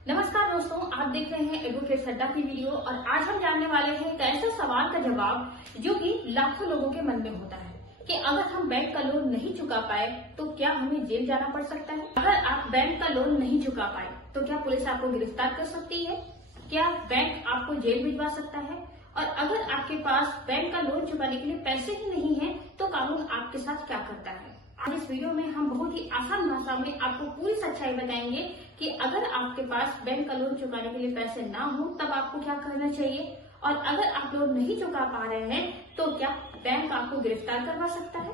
नमस्कार दोस्तों, आप देख रहे हैं एडवोकेट सड्डा की वीडियो और आज हम जानने वाले हैं एक ऐसे सवाल का जवाब जो कि लाखों लोगों के मन में होता है कि अगर हम बैंक का लोन नहीं चुका पाए तो क्या हमें जेल जाना पड़ सकता है। अगर आप बैंक का लोन नहीं चुका पाए तो क्या पुलिस आपको गिरफ्तार कर सकती है, क्या बैंक आपको जेल भिजवा सकता है, और अगर आपके पास बैंक का लोन चुकाने के लिए पैसे ही नहीं है तो कानून आपके साथ क्या करता है। आज इस वीडियो में हम बहुत ही आसान भाषा में आपको पूरी सच्चाई बताएंगे कि अगर आपके पास बैंक का लोन चुकाने के लिए पैसे ना हो तब आपको क्या करना चाहिए, और अगर आप लोन नहीं चुका पा रहे हैं तो क्या बैंक आपको गिरफ्तार करवा सकता है।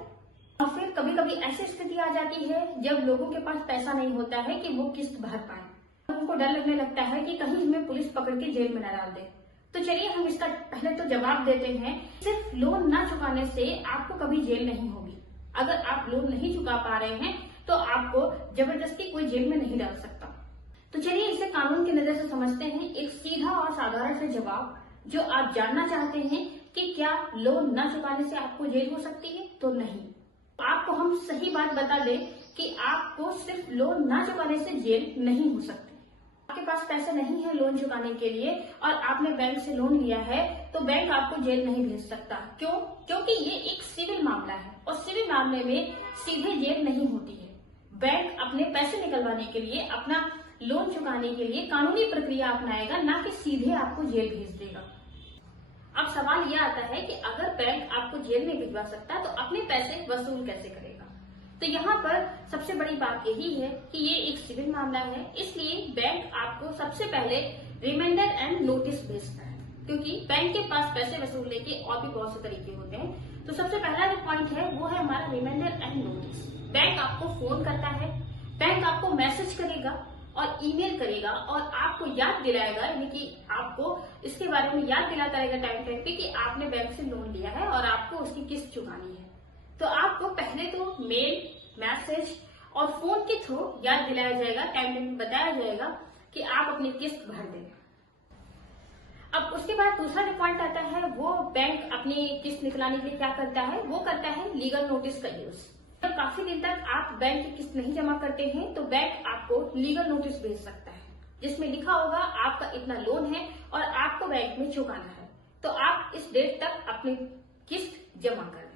और फिर कभी कभी ऐसी स्थिति आ जाती है जब लोगों के पास पैसा नहीं होता है कि वो किस्त भर पाए। उनको डर लगने लगता है कि कहीं हमें पुलिस पकड़ के जेल में न डाल दे। तो चलिए हम इसका पहले तो जवाब देते हैं, सिर्फ लोन ना चुकाने से आपको कभी जेल नहीं होगी। अगर आप लोन नहीं चुका पा रहे हैं तो आपको जबरदस्ती कोई जेल में नहीं डाल सकता। तो चलिए इसे कानून की नजर से समझते हैं, एक सीधा और साधारण सा जवाब जो आप जानना चाहते हैं कि क्या लोन न चुकाने से आपको जेल हो सकती है। तो नहीं, आपको हम सही बात बता दें कि आपको सिर्फ लोन न चुकाने से जेल नहीं हो सकती। आपके पास पैसे नहीं है लोन चुकाने के लिए और आपने बैंक से लोन लिया है तो बैंक आपको जेल नहीं भेज सकता। क्यों? क्योंकि ये एक सिविल मामला है और सिविल मामले में सीधे जेल नहीं होती है। बैंक अपने पैसे निकलवाने के लिए, अपना लोन चुकाने के लिए कानूनी प्रक्रिया अपनाएगा, ना कि सीधे आपको जेल भेज देगा। अब सवाल यह आता है कि अगर बैंक आपको जेल में भिजवा सकता है तो अपने पैसे वसूल कैसे करेगा। तो यहाँ पर सबसे बड़ी बात यही है कि ये एक सिविल मामला है, इसलिए बैंक आपको सबसे पहले रिमाइंडर एंड नोटिस भेजता है, क्योंकि बैंक के पास पैसे वसूलने के और भी बहुत से तरीके होते हैं। तो सबसे पहला जो पॉइंट है वो है हमारा रिमाइंडर एंड नोटिस। बैंक आपको फोन करता है, बैंक आपको मैसेज करेगा और ईमेल करेगा और आपको याद दिलाएगा, यानी कि आपको इसके बारे में याद दिलाता रहेगा टाइम टाइम पे कि आपने बैंक से लोन लिया है और आपको उसकी किस्त चुकानी है। तो आपको पहले तो मेल, मैसेज और फोन के थ्रू याद दिलाया जाएगा, टाइम टाइम बताया जाएगा कि आप अपनी किस्त भर दें। अब उसके बाद दूसरा जो पॉइंट आता है वो बैंक अपनी किस्त निकलाने के लिए क्या करता है, वो करता है लीगल नोटिस का यूज। जब काफी दिन तक आप बैंक की किस्त नहीं जमा करते हैं तो बैंक आपको लीगल नोटिस भेज सकता है, जिसमें लिखा होगा आपका इतना लोन है और आपको बैंक में चुकाना है, तो आप इस डेट तक अपनी किस्त जमा कर दें।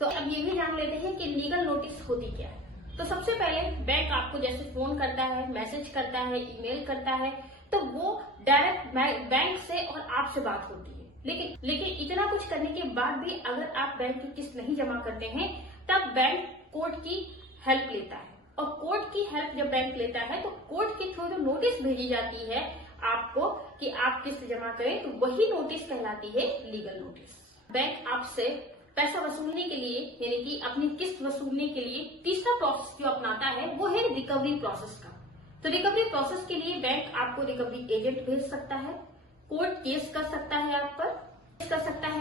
तो अब ये भी जान लेते हैं कि लीगल नोटिस होती क्या है। तो सबसे पहले बैंक आपको जैसे फोन करता है, मैसेज करता है, ईमेल करता है, तो वो डायरेक्ट बैंक से और आपसे बात होती है। लेकिन इतना कुछ करने के बाद भी अगर आप बैंक की किस्त नहीं जमा करते हैं तब बैंक कोर्ट की हेल्प लेता है, और कोर्ट की हेल्प जब बैंक लेता है तो कोर्ट के थ्रू जो नोटिस भेजी जाती है आपको कि आप किस्त जमा करें, तो वही नोटिस कहलाती है लीगल नोटिस। बैंक आपसे पैसा वसूलने के लिए, यानी कि अपनी किस्त वसूलने के लिए तीसरा प्रोसेस जो अपनाता है वो है रिकवरी प्रोसेस का। तो रिकवरी प्रोसेस के लिए बैंक आपको रिकवरी एजेंट भेज सकता है, कोर्ट केस कर सकता है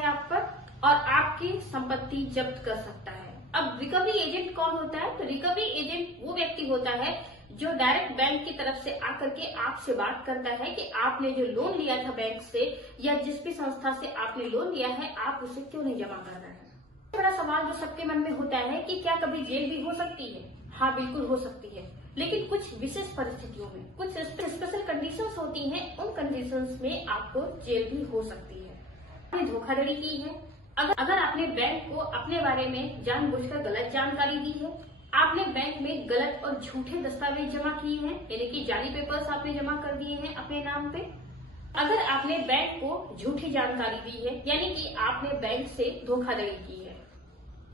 आप पर, और आपकी संपत्ति जब्त कर सकता है। अब रिकवरी एजेंट कौन होता है? तो रिकवरी एजेंट वो व्यक्ति होता है जो डायरेक्ट बैंक की तरफ से आकर के आपसे बात करता है कि आपने जो लोन लिया था बैंक से या जिस भी संस्था से आपने लोन लिया है आप उसे क्यों नहीं जमा कर रहे हैं। बड़ा सवाल जो सबके मन में होता है कि क्या कभी जेल भी हो सकती है। हाँ, बिल्कुल हो सकती है, लेकिन कुछ विशेष परिस्थितियों में, कुछ स्पेशल कंडीशंस होती हैं, उन कंडीशंस में आपको जेल भी हो सकती है। आपने धोखाधड़ी की है, अगर आपने बैंक को अपने बारे में जानबूझकर गलत जानकारी दी है, आपने बैंक में गलत और झूठे दस्तावेज जमा किए हैं, यानी कि जाली पेपर्स आपने जमा कर दिए हैं अपने नाम पे, अगर आपने बैंक को झूठी जानकारी दी है, यानी कि आपने बैंक से धोखाधड़ी की है,